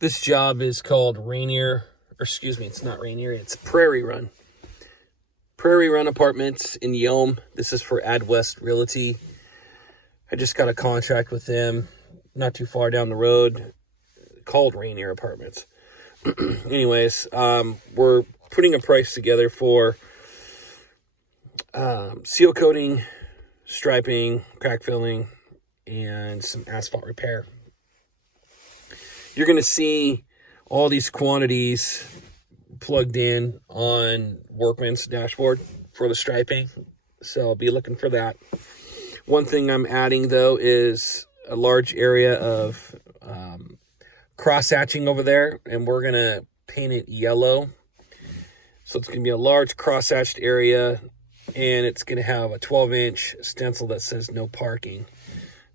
This job is called Rainier, or excuse me, it's not Rainier, it's Prairie Run. Prairie Run Apartments in Yelm. This is for Adwest Realty. I just got a contract with them not too far down the road called Rainier Apartments. Anyways, we're putting a price together for seal coating, striping, crack filling, and some asphalt repair. You're going to see all these quantities plugged in on Workman's dashboard for the striping. So I'll be looking for that. One thing I'm adding, though, is a large area of cross-hatching over there, and we're going to paint it yellow. So it's going to be a large cross-hatched area, and it's going to have a 12-inch stencil that says no parking.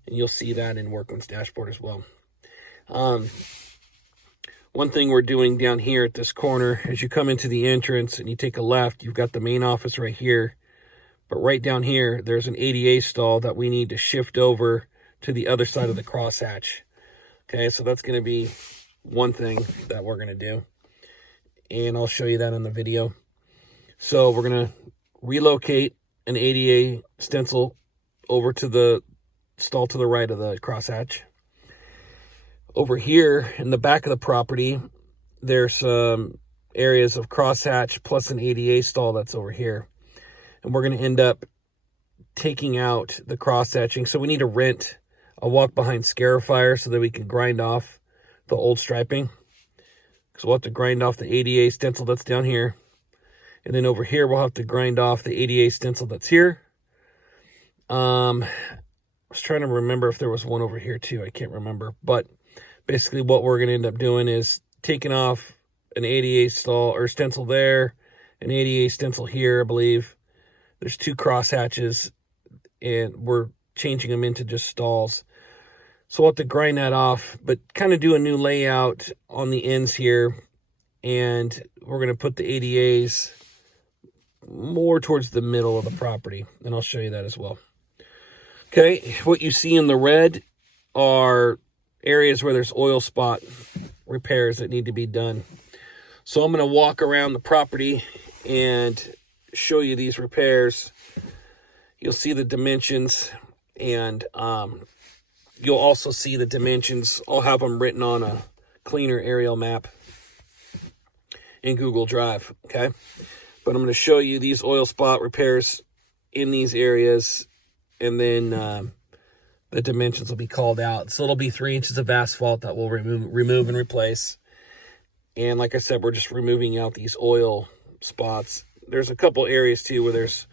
And you'll see that in Workman's dashboard as well. One thing we're doing down here at this corner, as you come into the entrance and you take a left, you've got the main office right here. But right down here, there's an ADA stall that we need to shift over to the other side of the crosshatch. Okay, so that's going to be one thing that we're going to do. And I'll show you that in the video. So we're going to relocate an ADA stencil over to the stall to the right of the crosshatch. Over here in the back of the property, there's some areas of crosshatch plus an ADA stall that's over here. And we're going to end up taking out the cross-hatching. So we need to rent a walk-behind scarifier so that we can grind off the old striping. Because we'll have to grind off the ADA stencil that's down here. And then over here, we'll have to grind off the ADA stencil that's here. I was trying to remember if there was one over here too. I can't remember. But basically what we're going to end up doing is taking off an ADA stall or stencil there, an ADA stencil here, I believe. There's two cross hatches, and we're changing them into just stalls. So we'll have to grind that off, but kind of do a new layout on the ends here. And we're going to put the ADAs more towards the middle of the property. And I'll show you that as well. Okay, what you see in the red are areas where there's oil spot repairs that need to be done. So I'm going to walk around the property and show you these repairs. You'll see the dimensions, and you'll also see the dimensions. I'll have them written on a cleaner aerial map in Google Drive, okay? But I'm going to show you these oil spot repairs in these areas, and then the dimensions will be called out. So it'll be 3 inches of asphalt that we'll remove and replace. And like I said, we're just removing out these oil spots. There's a couple areas too where there's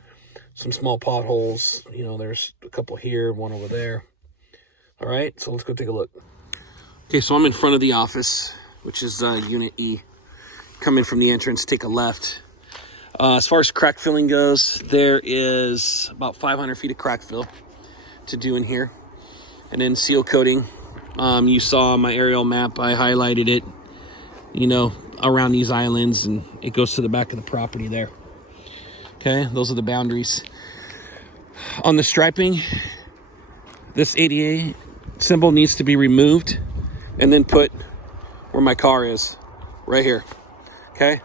some small potholes. You know, there's a couple here, one over there. All right, so let's go take a look. Okay, so I'm in front of the office, which is Unit E. Come in from the entrance, take a left. As far as crack filling goes, there is about 500 feet of crack fill to do in here. And then seal coating. You saw on my aerial map, I highlighted it, you know, around these islands, and it goes to the back of the property there. Okay, those are the boundaries. On the striping, this ADA symbol needs to be removed and then put where my car is, right here. Okay,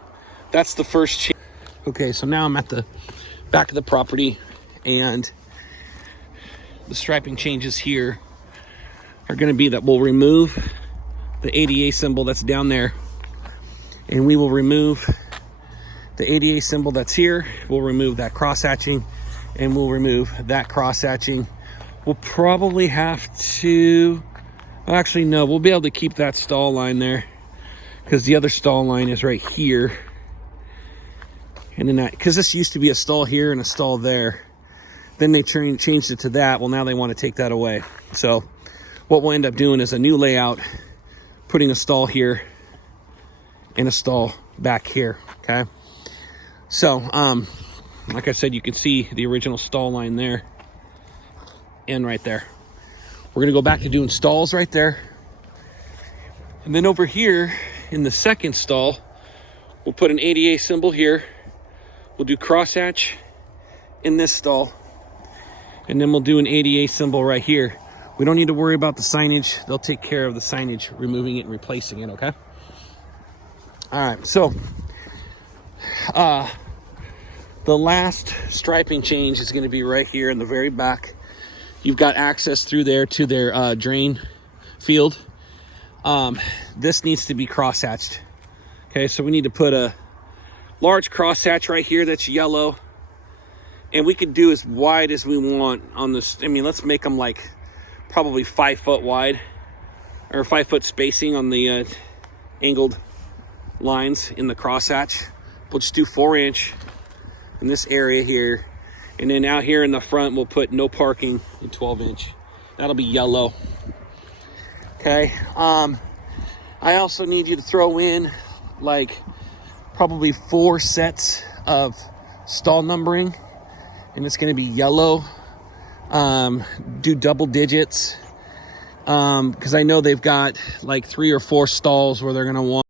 that's the first change. Okay, so now I'm at the back of the property, and the striping changes here are going to be that we'll remove the ADA symbol that's down there, and we will remove the ADA symbol that's here. We'll remove that cross-hatching, and we'll remove that cross-hatching. We'll probably have to, actually no, we'll be able to keep that stall line there because the other stall line is right here. And then that, because this used to be a stall here and a stall there. Then they changed it to that. Well, now they want to take that away. So what we'll end up doing is a new layout, putting a stall here and a stall back here, okay? So, like I said, you can see the original stall line there and right there. We're going to go back to doing stalls right there. And then over here in the second stall, we'll put an ADA symbol here. We'll do crosshatch in this stall, and then we'll do an ADA symbol right here. We don't need to worry about the signage. They'll take care of the signage, removing it and replacing it, okay? All right, so the last striping change is going to be right here in the very back. You've got access through there to their drain field. This needs to be crosshatched. Okay, so we need to put a large crosshatch right here that's yellow. And we could do as wide as we want on this. I mean, let's make them like probably 5 foot wide, or 5 foot spacing on the angled lines in the crosshatch. We'll just do 4-inch in this area here. And then out here in the front, we'll put no parking in 12-inch. That'll be yellow. Okay. I also need you to throw in like probably 4 sets of stall numbering. And it's going to be yellow. Do double digits. Because I know they've got like 3 or 4 stalls where they're going to want